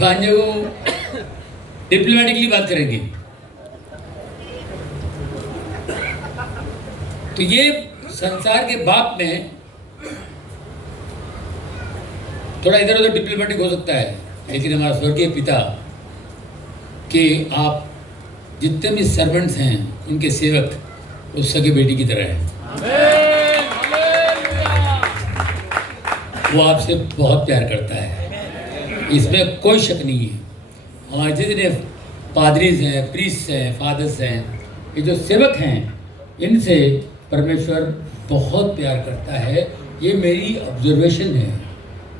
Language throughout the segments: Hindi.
भांजे को डिप्लोमेटिकली बात करेंगे। तो ये संसार के बाप में थोड़ा इधर उधर डिप्लोमेटिक हो सकता है, लेकिन हमारा स्वर्गीय पिता कि आप जितने भी सर्वेंट्स हैं उनके सेवक उस सगे बेटी की तरह हैं। वो आपसे बहुत प्यार करता है, इसमें कोई शक नहीं है। हमारे जितने पादरीज हैं, प्रीस्ट हैं, फादर्स हैं, ये जो सेवक हैं, इनसे परमेश्वर बहुत प्यार करता है। ये मेरी ऑब्जर्वेशन है,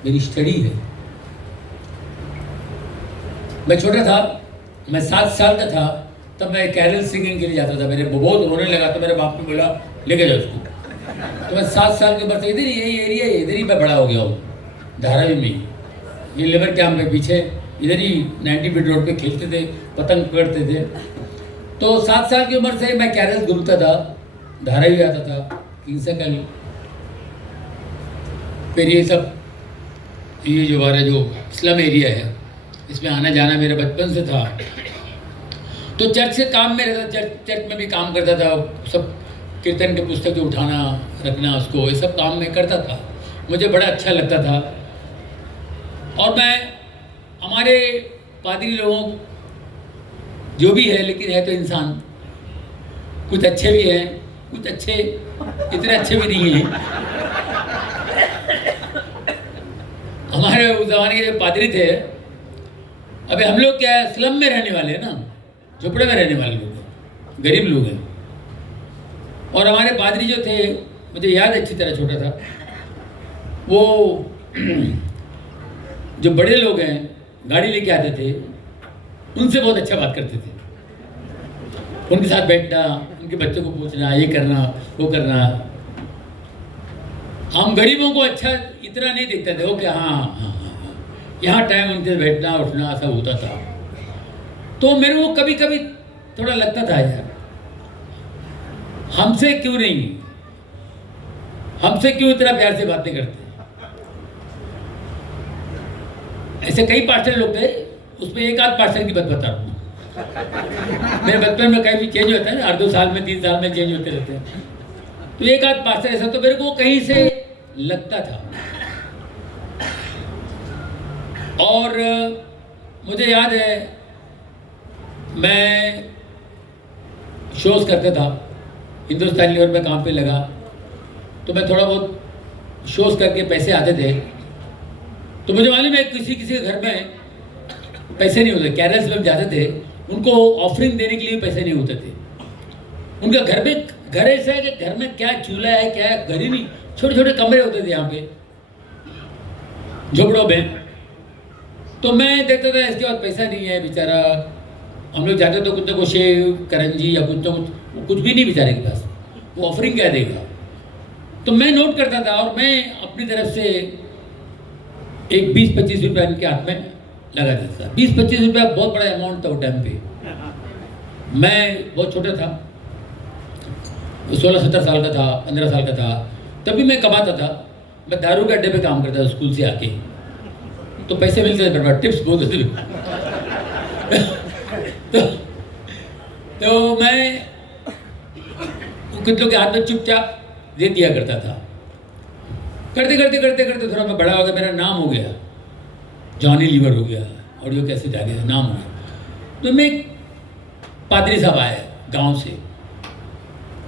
मेरी स्टडी है। मैं छोटा था, मैं 7 साल का था, तब मैं कैरल सिंगिंग के लिए जाता था। मेरे बहुत रोने लगा तो मेरे बाप ने बोला लेके जाओ उसको। तो मैं 7 साल की उम्र से इधर ही यही एरिया है, इधर ही मैं बड़ा हो गया हूँ, धारावी में। ये लेबर कैंप में पीछे इधर ही 90 फीट रोड पे खेलते थे, पतंग पकड़ते थे। तो 7 साल की उम्र से मैं कैरल घूमता था, धारावी आता था, किंग सर्कल, फिर ये सब ये जो हमारा जो स्लम एरिया है इसमें आना जाना मेरे बचपन से था। तो चर्च से काम में रहता, चर्च में भी काम करता था, सब कीर्तन के पुस्तक जो उठाना रखना उसको, ये सब काम में करता था, मुझे बड़ा अच्छा लगता था। और मैं हमारे पादरी लोगों जो भी है, लेकिन है तो इंसान, कुछ अच्छे भी हैं, कुछ अच्छे इतने अच्छे भी नहीं हैं। हमारे उस ज़माने के जो पादरी थे, अभी हम लोग क्या है, स्लम में रहने वाले हैं ना, झुपड़े में रहने वाले लोग हैं, गरीब लोग हैं। और हमारे पादरी जो थे, मुझे याद अच्छी तरह, छोटा था, वो जो बड़े लोग हैं गाड़ी लेके आते थे, उनसे बहुत अच्छा बात करते थे। उनके साथ बैठना, उनके बच्चों को पूछना, ये करना वो करना। हम गरीबों को अच्छा इतना नहीं देखते थे, वो क्या हाँ, यहाँ टाइम उनके बैठना उठना सब होता था। तो मेरे को कभी कभी थोड़ा लगता था यार, हमसे क्यों नहीं, हमसे क्यों इतना प्यार से बातें करते। ऐसे कई पास्टर लोग थे, उसमें एक आध पास्टर की बात बता रहा हूँ। मेरे बचपन में कहीं भी चेंज होता है ना, 2 साल में 3 साल में चेंज होते रहते हैं। तो एक आध पास्टर ऐसा तो मेरे को कहीं से लगता था। और मुझे याद है मैं शोज करता था, हिंदुस्तान लीवर में काम पे लगा, तो मैं थोड़ा बहुत शोज करके पैसे आते थे। तो मुझे मालूम है किसी किसी के घर में पैसे नहीं होते, कैरल्स में जाते थे, उनको ऑफरिंग देने के लिए पैसे नहीं होते थे। उनका घर ऐसा है कि घर में क्या चूल्हा है क्या है, घर ही नहीं, छोटे छोटे कमरे होते थे यहाँ पे झोपड़ों में। तो मैं देखता था इसके बाद पैसा नहीं है बेचारा, हम लोग जाते तो कुछ ना कुछ करंजी या कुछ ना कुछ भी नहीं बेचारे के पास, वो ऑफरिंग क्या देगा। तो मैं नोट करता था और मैं अपनी तरफ से एक 20-25 रुपया इनके हाथ में लगा देता था। 20-25 रुपया बहुत बड़ा अमाउंट था वो टाइम पे। मैं बहुत छोटा था, 16-17 साल का था, 15 साल का था, तभी मैं कमाता था। मैं दारू के अड्डे पे काम करता था स्कूल से आके, तो पैसे मिलते थे, टिप्स बहुत होते थे। तो मैं कितनों के हाथ में चुपचाप दे दिया करता था। करते करते थोड़ा मैं बड़ा हो गया, मेरा नाम हो गया, जॉनी लीवर हो गया, ऑडियो कैसेट आ गया, नाम हो गया। तो मैं एक पादरी साहब आए गांव से,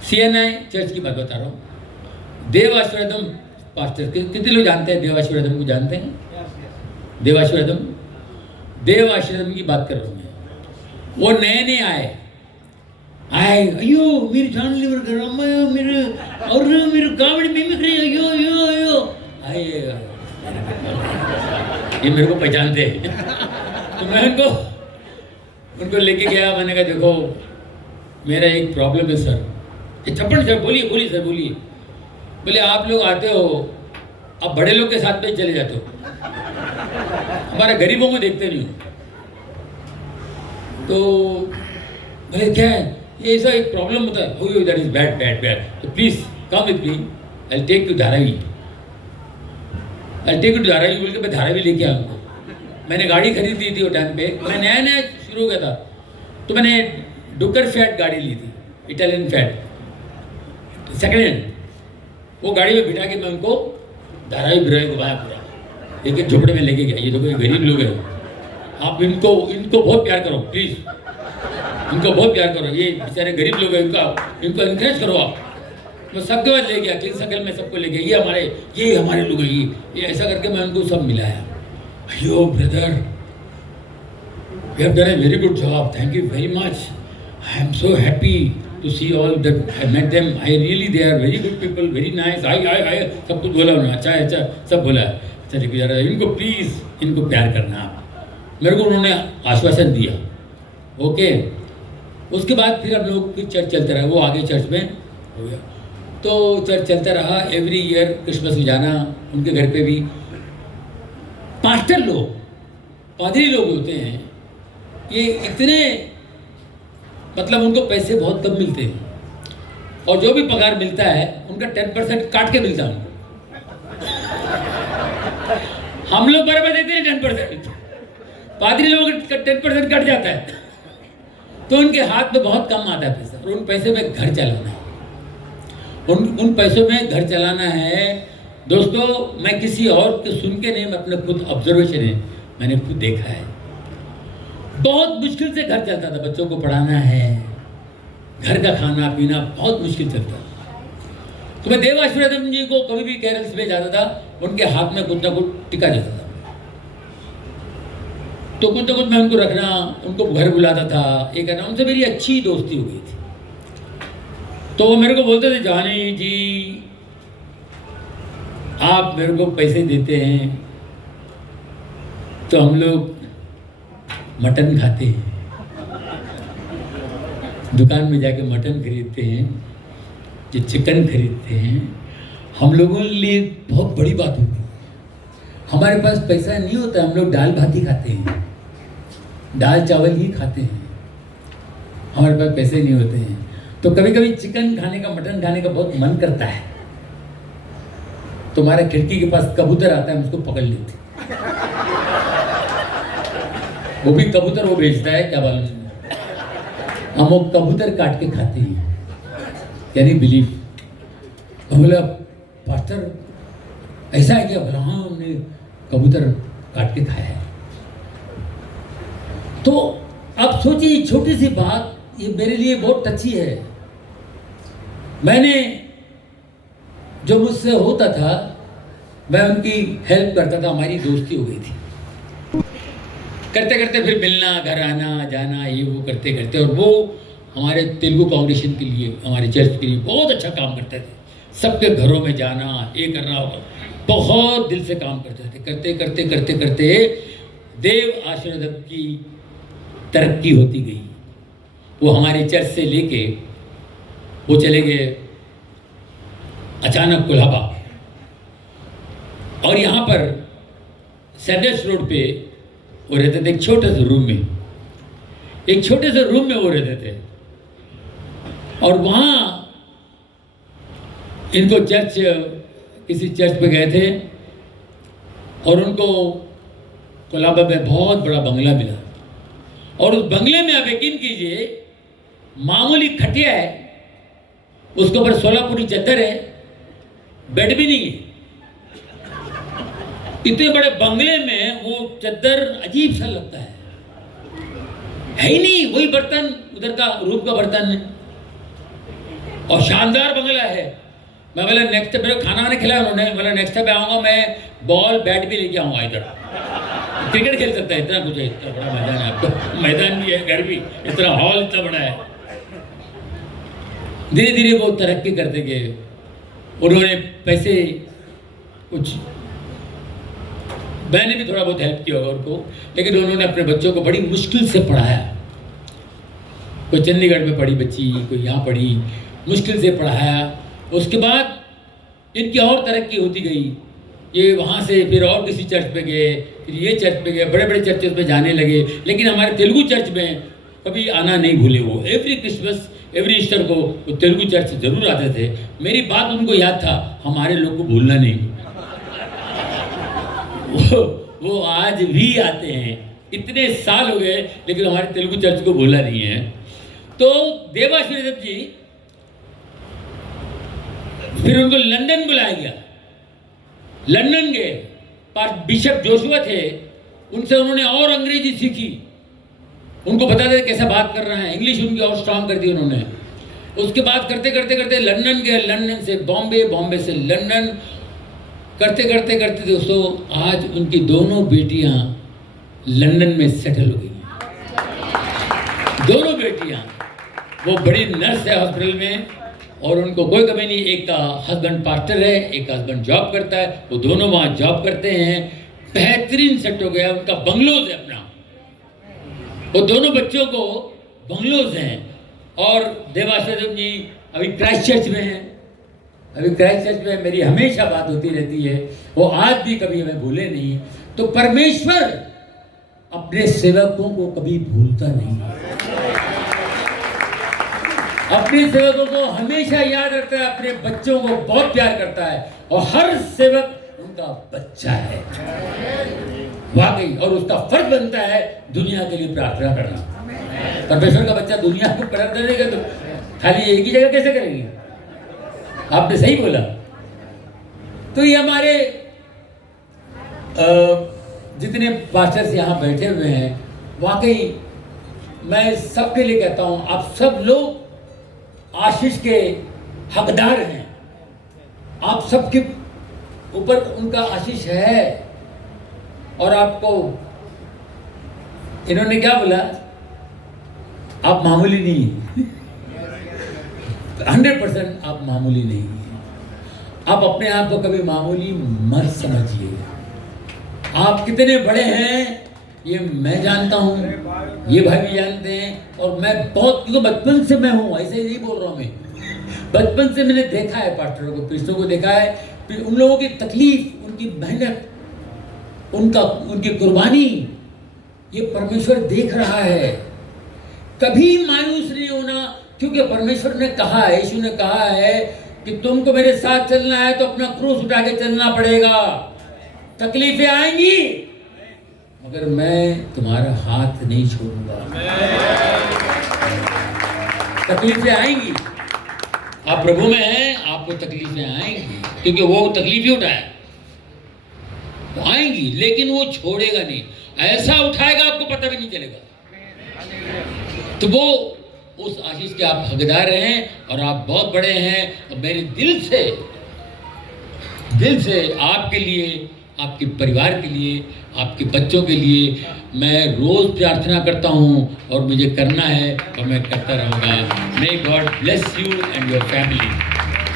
CNI चर्च की बात बता रहा हूँ, देवाश्वरदम पास्टर। कितने लोग जानते हैं देवाश्वरदम को, जानते हैं? देवाश्वरदम की बात कर रहा हूँ मैं। वो नए आए, अयो मेरे जॉनी लीवर कर रहा हूँ, मेरे कॉमेडी मिमिक्री, अयो आए, ये मेरे को पहचानते हैं। तो मैं उनको लेके गया, मैंने कहा देखो मेरा एक प्रॉब्लम है सर। छप्पन सर बोलिए सर बोलिए। बोले आप लोग आते हो, आप बड़े लोग के साथ में चले जाते हो, हमारे गरीबों को देखते नहीं हो। तो बोले क्या है, ये ऐसा एक प्रॉब्लम होता है, oh that is bad, तो please come with me, I'll take you Dharavi, बोल के मैं धारावी लेके आया उनको। मैंने गाड़ी खरीदी थी वो टाइम पे, मैं नया नया शुरू हो गया था, तो मैंने डुकर फैट गाड़ी ली थी, इटालियन फैट, सेकेंड हैंड। वो गाड़ी में बिठा के मैं उनको धारावी बिराई घुमाया पूरा, एक एक झोपड़े में लेके गया। ये देखो ये गरीब लोग हैं, आप इनको बहुत प्यार करो प्लीज़, इनको बहुत प्यार करो, ये बेचारे गरीब लोग हैं, इनको इनकरेज करो आप। मैं सबके बाद ले गया, क्लीन सर्कल में सबको ले गया, ये हमारे लोग हैं, ये ऐसा करके मैं उनको सब मिलाया। Yo brother, you have done a very good job, thank you very much, I am so happy to see all that, I met them, I really they are very good people, very nice, I सब कुछ बोला उन्होंने, अच्छा सब बोला। अच्छा देखो यार, इनको प्लीज़ इनको प्यार करना। मेरे को उन्होंने आश्वासन दिया, ओके। उसके बाद फिर हम लोग फिर चर्च चलते रहा, वो आगे चर्च में हो गया, तो चर्च चलता रहा। एवरी ईयर क्रिसमस में जाना उनके घर पे भी। पास्टर लोग, पादरी लोग होते हैं, ये इतने मतलब उनको पैसे बहुत कम मिलते हैं, और जो भी पगार मिलता है उनका 10% काट के मिलता है उनको। हम लोग बराबर देते हैं 10%, पादरी लोगों का 10% कट जाता है, तो उनके हाथ में बहुत कम आता है पैसा, और उन पैसे में घर चलाना है, उन पैसों में घर चलाना है। दोस्तों, मैं किसी और के सुन के नहीं, मैं अपने खुद ऑब्जर्वेशन है, मैंने खुद देखा है। बहुत मुश्किल से घर चलता था, बच्चों को पढ़ाना है, घर का खाना पीना बहुत मुश्किल चलता था। तो मैं देव आशीर्वादम जी को कभी भी केरल में जाता था, उनके हाथ में कुछ ना कुछ टिका जाता था, तो कुछ ना कुछ मैं उनको रखना, उनको घर बुलाता था, ये करना। उनसे मेरी अच्छी दोस्ती हो गई थी। तो वो मेरे को बोलते थे, जानी जी आप मेरे को पैसे देते हैं तो हम लोग मटन खाते हैं, दुकान में जाके मटन खरीदते हैं, ये चिकन खरीदते हैं। हम लोगों के लिए बहुत बड़ी बात होती है। हमारे पास पैसा नहीं होता, हम लोग दाल भात ही खाते हैं, दाल चावल ही खाते हैं, हमारे पास पैसे नहीं होते हैं। तो कभी कभी चिकन खाने का, मटन खाने का बहुत मन करता है, तुम्हारे खिड़की के पास कबूतर आता है, हम उसको पकड़ लेते, वो भी कबूतर वो भेजता है, क्या मालूम, हम वो कबूतर काट के खाते हैं। Can you believe? बोला पास्टर ऐसा है क्या? बोला हाँ, हमने कबूतर काट के खाया है। तो अब सोचिए, छोटी सी बात ये मेरे लिए बहुत टची है। मैंने जो मुझसे होता था मैं उनकी हेल्प करता था, हमारी दोस्ती हो गई थी। करते करते फिर मिलना, घर आना जाना, ये वो करते करते, और वो हमारे तेलुगु कांग्रेशन के लिए, हमारे चर्च के लिए बहुत अच्छा काम करते थे। सबके घरों में जाना, ये करना, बहुत दिल से काम करते थे। करते करते करते करते देव आशीर्वाद की तरक्की होती गई। वो हमारे चर्च से लेके वो चले गए अचानक कोल्हाबा, और यहाँ पर सैंडर्स रोड पे वो रहते थे, एक छोटे से रूम में, एक छोटे से रूम में वो रहते थे। और वहाँ इनको चर्च, किसी चर्च पे गए थे, और उनको कोलाबा में बहुत बड़ा बंगला मिला, और उस बंगले में आप यकीन कीजिए, मामूली खटिया है, उसके ऊपर सोलापुरी चादर है, बेड भी नहीं है। इतने बड़े बंगले में वो चादर अजीब सा लगता है ही नहीं, वही बर्तन उधर का रूप का बर्तन है, और शानदार बंगला है। मैं बोला नेक्स्ट, मेरे खाना वाने खिलाया उन्होंने, बोला नेक्स्ट टाइम आऊँगा मैं बॉल बैट भी लेके आऊँगा, इधर क्रिकेट खेल सकता है, इतना कुछ है, इतना बड़ा मैदान है आपको, मैदान भी है, घर भी, इतना हॉल इतना बड़ा है। धीरे धीरे वो तरक्की करते गए, उन्होंने पैसे कुछ, मैंने भी थोड़ा बहुत हेल्प किया होगा उनको, लेकिन उन्होंने अपने बच्चों को बड़ी मुश्किल से पढ़ाया। कोई चंडीगढ़ में पढ़ी बच्ची, कोई यहाँ पढ़ी, मुश्किल से पढ़ाया। उसके बाद इनकी और तरक्की होती गई। ये वहाँ से फिर और किसी चर्च पे गए, फिर ये चर्च पे गए, बड़े बड़े चर्चेस पे जाने लगे। लेकिन हमारे तेलुगु चर्च में कभी आना नहीं भूले। वो एवरी क्रिसमस, एवरी ईस्टर को वो तेलुगु चर्च जरूर आते थे। मेरी बात उनको याद था, हमारे लोग को भूलना नहीं। वो आज भी आते हैं। इतने साल हो गए लेकिन हमारे तेलुगु चर्च को भूला नहीं है। तो देवाशीष जी, फिर उनको लंदन बुलाया गया। लंदन गए, पास बिशप जोशुआ थे, उनसे उन्होंने और अंग्रेजी सीखी, उनको बता दें कैसा बात कर रहा है, इंग्लिश उनकी और स्ट्रांग कर दी उन्होंने। उसके बाद करते करते करते लंदन गए, लंदन से बॉम्बे, बॉम्बे से लंदन, करते करते करते दोस्तों आज उनकी दोनों बेटियां लंदन में सेटल हो गई हैं। दोनों बेटियां, वो बड़ी नर्स है हॉस्पिटल में और उनको कोई कमी नहीं। एक का हस्बैंड पास्टर है, एक का हस्बैंड जॉब करता है, वो दोनों वहाँ जॉब करते हैं। बेहतरीन सेट हो गया, उनका बंगलोज है अपना, वो दोनों बच्चों को बंगलोज हैं। और देवाशीष जी अभी क्राइस्ट चर्च में हैं, अभी क्राइस्ट चर्च में मेरी हमेशा बात होती रहती है, वो आज भी कभी हमें भूले नहीं। तो परमेश्वर अपने सेवकों को कभी भूलता नहीं, अपने सेवकों को हमेशा याद रखता है, अपने बच्चों को बहुत प्यार करता है और हर सेवक उनका बच्चा है वाकई। और उसका फर्ज बनता है दुनिया के लिए प्रार्थना करना। परमेश्वर का बच्चा दुनिया को प्रार्थना करेगा तो खाली एक ही जगह कैसे करेगी? आपने सही बोला। तो ये हमारे जितने पास्टर्स यहाँ बैठे हुए हैं, वाकई मैं सबके लिए कहता हूँ, आप सब लोग आशीष के हकदार हैं। आप सबके ऊपर उनका आशीष है। और आपको इन्होंने क्या बोला, आप मामूली नहीं हैं। 100% आप मामूली नहीं हैं। आप अपने आप को कभी मामूली मत समझिए। आप कितने बड़े हैं ये मैं जानता हूँ, ये भाई भी जानते हैं। और मैं बहुत, क्योंकि बचपन से मैं हूँ, ऐसे ही नहीं बोल रहा हूँ मैं, बचपन से मैंने देखा है पास्टरों को, प्रीस्टों को देखा है, फिर उन लोगों की तकलीफ, उनकी मेहनत, उनकी कुर्बानी, ये परमेश्वर देख रहा है। कभी मायूस नहीं होना, क्योंकि परमेश्वर ने कहा है, यीशु ने कहा है कि तुमको मेरे साथ चलना है तो अपना क्रूस उठा के चलना पड़ेगा। तकलीफें आएंगी मगर मैं तुम्हारा हाथ नहीं छोड़ूंगा। तकलीफें आएंगी, आप प्रभु में हैं, आपको तकलीफें आएंगी, क्योंकि वो तकलीफ ही उठाया, तो आएंगी, लेकिन वो छोड़ेगा नहीं। ऐसा उठाएगा आपको पता भी नहीं चलेगा। तो वो उस आशीष के आप हकदार हैं और आप बहुत बड़े हैं। और मेरे दिल से आपके लिए, आपके परिवार के लिए, आपके बच्चों के लिए मैं रोज प्रार्थना करता हूँ और मुझे करना है और मैं करता रहूँगा। May God bless you and your family.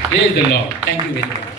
Praise the Lord. Thank you very much.